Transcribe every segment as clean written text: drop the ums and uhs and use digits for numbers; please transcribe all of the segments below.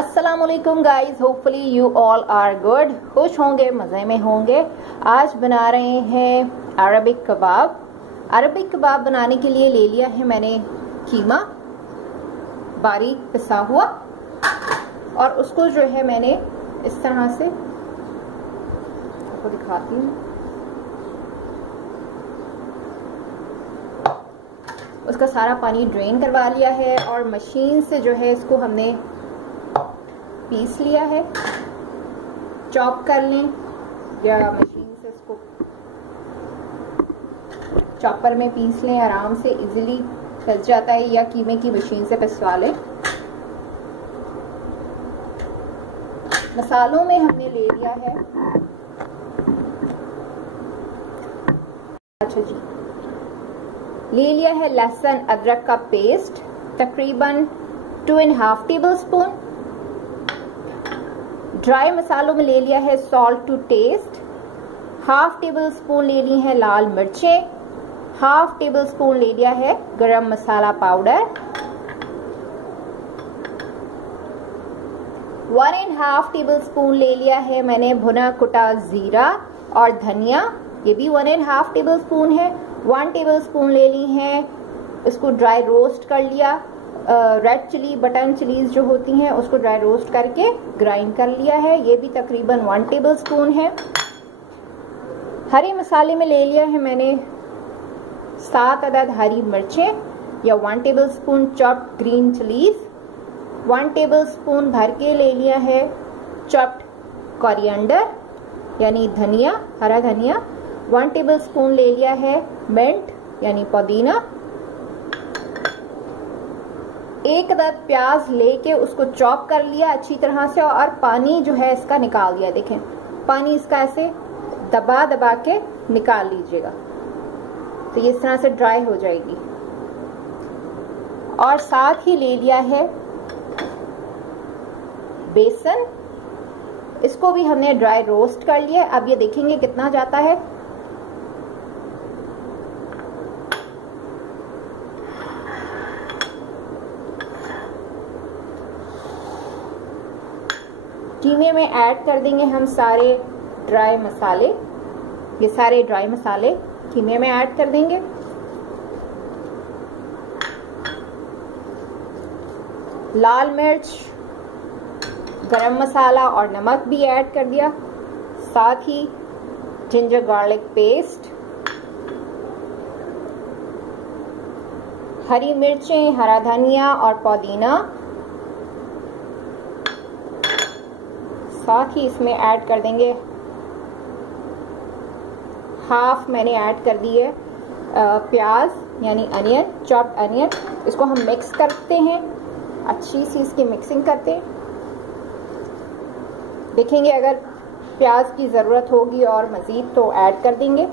अस्सलामुअलैकुम guys, hopefully you all are good. खुश होंगे, मज़े में होंगे। आज बना रहे हैं अरबिक कबाब। अरबिक कबाब बनाने के लिए ले लिया है मैंने कीमा बारीक पिसा हुआ, और उसको जो है मैंने इस तरह से आपको दिखाती हूँ। उसका सारा पानी ड्रेन करवा लिया है और मशीन से जो है इसको हमने पीस लिया है। चॉप कर लें या मशीन से इसको चॉपर में पीस लें, आराम से इजीली पिस जाता है, या कीमे की मशीन से पिसवा लें। मसालों में हमने ले लिया है, अच्छा जी, ले लिया है लहसुन अदरक का पेस्ट तकरीबन 2.5 टेबलस्पून। ड्राई मसालों में ले लिया है सॉल्ट टू टेस्ट, 1/2 टेबलस्पून ले ली है लाल मिर्चें, 1/2 टेबलस्पून ले लिया है गरम मसाला पाउडर, 1.5 टेबलस्पून ले लिया है मैंने भुना कुटा जीरा और धनिया, ये भी 1.5 टेबलस्पून है। 1 टेबलस्पून ले ली है, इसको ड्राई रोस्ट कर लिया। रेड चिली बटन चिलीज जो होती हैं उसको ड्राई रोस्ट करके ग्राइंड कर लिया है, ये भी तकरीबन 1 टेबलस्पून है। हरे मसाले में ले लिया है मैंने 7 अदद हरी मिर्चें या 1 tablespoon chopped green chillies, 1 tablespoon भर के ले लिया है चॉप्ड कोरिएंडर यानी धनिया, हरा धनिया, 1 टेबलस्पून ले लिया है मिंट यानी पुदीना, 1 अदद प्याज लेके उसको चॉप कर लिया अच्छी तरह से, और पानी जो है इसका निकाल दिया। देखें पानी इसका ऐसे दबा दबा के निकाल लीजिएगा, तो ये इस तरह से ड्राई हो जाएगी। और साथ ही ले लिया है बेसन, इसको भी हमने ड्राई रोस्ट कर लिया। अब ये देखेंगे कितना जाता है। कीमे में ऐड कर देंगे हम सारे ड्राई मसाले, ये सारे ड्राई मसाले कीमे में ऐड कर देंगे। लाल मिर्च, गरम मसाला और नमक भी ऐड कर दिया, साथ ही जिंजर गार्लिक पेस्ट, हरी मिर्चें, हरा धनिया और पुदीना, साथ ही इसमें ऐड कर देंगे हाफ मैंने ऐड कर दी है प्याज यानी अनियन, चॉप्ड अनियन। इसको हम मिक्स करते हैं, अच्छी सी इसकी मिक्सिंग करते हैं। देखेंगे अगर प्याज की ज़रूरत होगी और मज़ीद तो ऐड कर देंगे।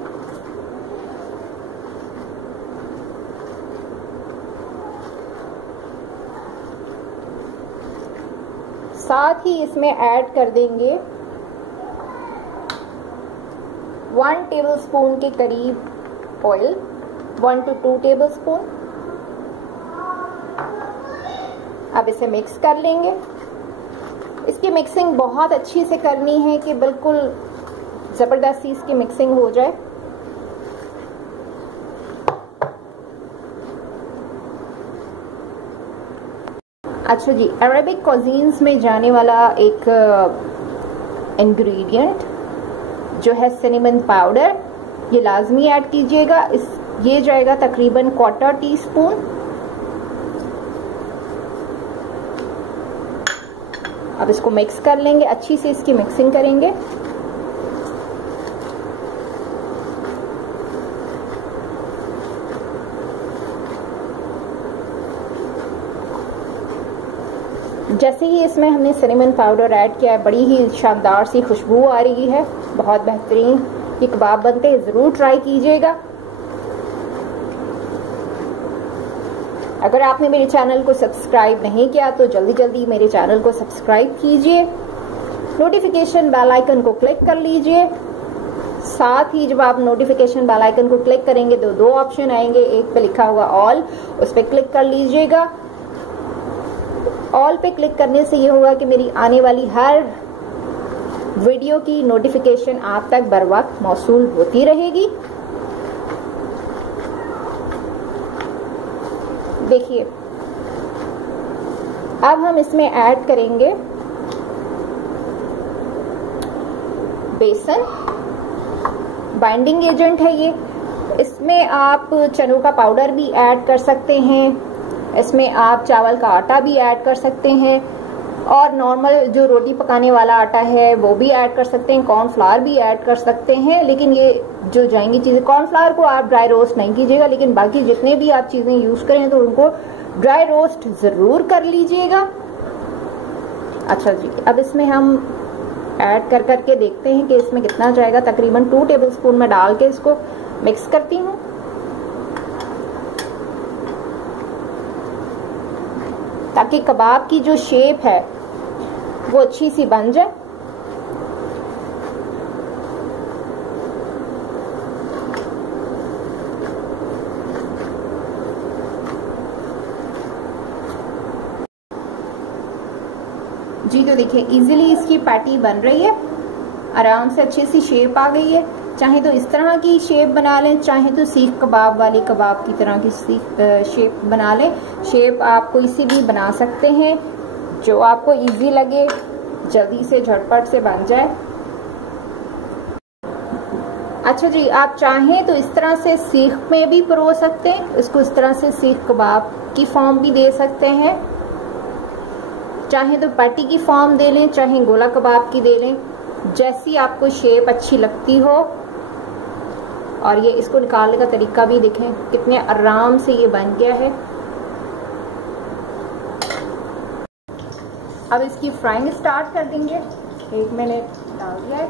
साथ ही इसमें ऐड कर देंगे 1 टेबलस्पून के करीब ऑयल, 1 to 2 टेबलस्पून। अब इसे मिक्स कर लेंगे। इसकी मिक्सिंग बहुत अच्छी से करनी है कि बिल्कुल ज़बरदस्त सी इसकी मिक्सिंग हो जाए। अच्छा जी, अरेबिक कुज़ीन्स में जाने वाला एक इंग्रेडिएंट जो है सिनेमन पाउडर, ये लाजमी ऐड कीजिएगा। ये जाएगा तकरीबन 1/4 टीस्पून। अब इसको मिक्स कर लेंगे, अच्छी से इसकी मिक्सिंग करेंगे। जैसे ही इसमें हमने सिनेमन पाउडर ऐड किया है, बड़ी ही शानदार सी खुशबू आ रही है, बहुत बेहतरीन ये कबाब बनते हैं, ज़रूर ट्राई कीजिएगा। अगर आपने मेरे चैनल को सब्सक्राइब नहीं किया तो जल्दी जल्दी मेरे चैनल को सब्सक्राइब कीजिए, नोटिफिकेशन बेल आइकन को क्लिक कर लीजिए। साथ ही जब आप नोटिफिकेशन बेल आइकन को क्लिक करेंगे तो 2 ऑप्शन आएंगे, एक पे लिखा हुआ ऑल, उस पर क्लिक कर लीजिएगा ऑल पे क्लिक करने से ये होगा कि मेरी आने वाली हर वीडियो की नोटिफिकेशन आप तक बर वक्त मौसूल होती रहेगी। देखिए अब हम इसमें ऐड करेंगे बेसन, बाइंडिंग एजेंट है ये। इसमें आप चनों का पाउडर भी ऐड कर सकते हैं, इसमें आप चावल का आटा भी ऐड कर सकते हैं, और नॉर्मल जो रोटी पकाने वाला आटा है वो भी ऐड कर सकते हैं, कॉर्नफ्लावर भी ऐड कर सकते हैं। लेकिन ये जो जाएंगी चीजें, कॉर्नफ्लावर को आप ड्राई रोस्ट नहीं कीजिएगा, लेकिन बाकी जितने भी आप चीजें यूज करें तो उनको ड्राई रोस्ट जरूर कर लीजिएगा। अच्छा जी, अब इसमें हम ऐड कर करके देखते हैं कि इसमें कितना जाएगा। तकरीबन 2 टेबलस्पून में डाल के इसको मिक्स करती हूँ। ताकि कबाब की जो शेप है वो अच्छी सी बन जाए। जी तो देखिए इजीली इसकी पैटी बन रही है, आराम से अच्छी सी शेप आ गई है। चाहे तो इस तरह की शेप बना लें, चाहे तो सीख कबाब वाली कबाब की तरह की शेप बना लें। शेप आप कोई सी भी बना सकते हैं जो आपको इजी लगे, जल्दी से झटपट से बन जाए। अच्छा जी, आप चाहें तो इस तरह से सीख में भी परोस सकते हैं, इसको इस तरह से सीख कबाब की फॉर्म भी दे सकते हैं। चाहे तो पैटी की फॉर्म दे लें, चाहे गोला कबाब की दे लें, जैसी आपको शेप अच्छी लगती हो। और ये इसको निकालने का तरीका भी देखें कितने आराम से ये बन गया है। अब इसकी फ्राइंग स्टार्ट कर देंगे। 1 मिनट डाल दिया है।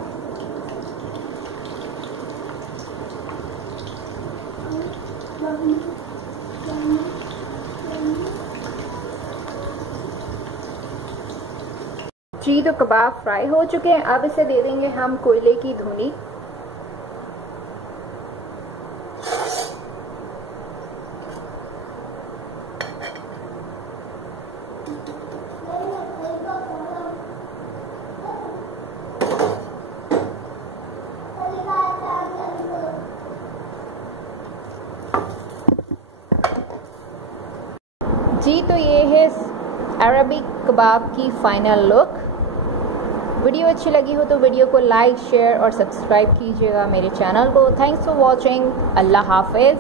जी तो कबाब फ्राई हो चुके हैं। अब इसे दे देंगे हम कोयले की धुनी। जी तो ये है अरबिक कबाब की फाइनल लुक। वीडियो अच्छी लगी हो तो वीडियो को लाइक, शेयर और सब्सक्राइब कीजिएगा मेरे चैनल को। Thanks for watching. Allah Hafiz.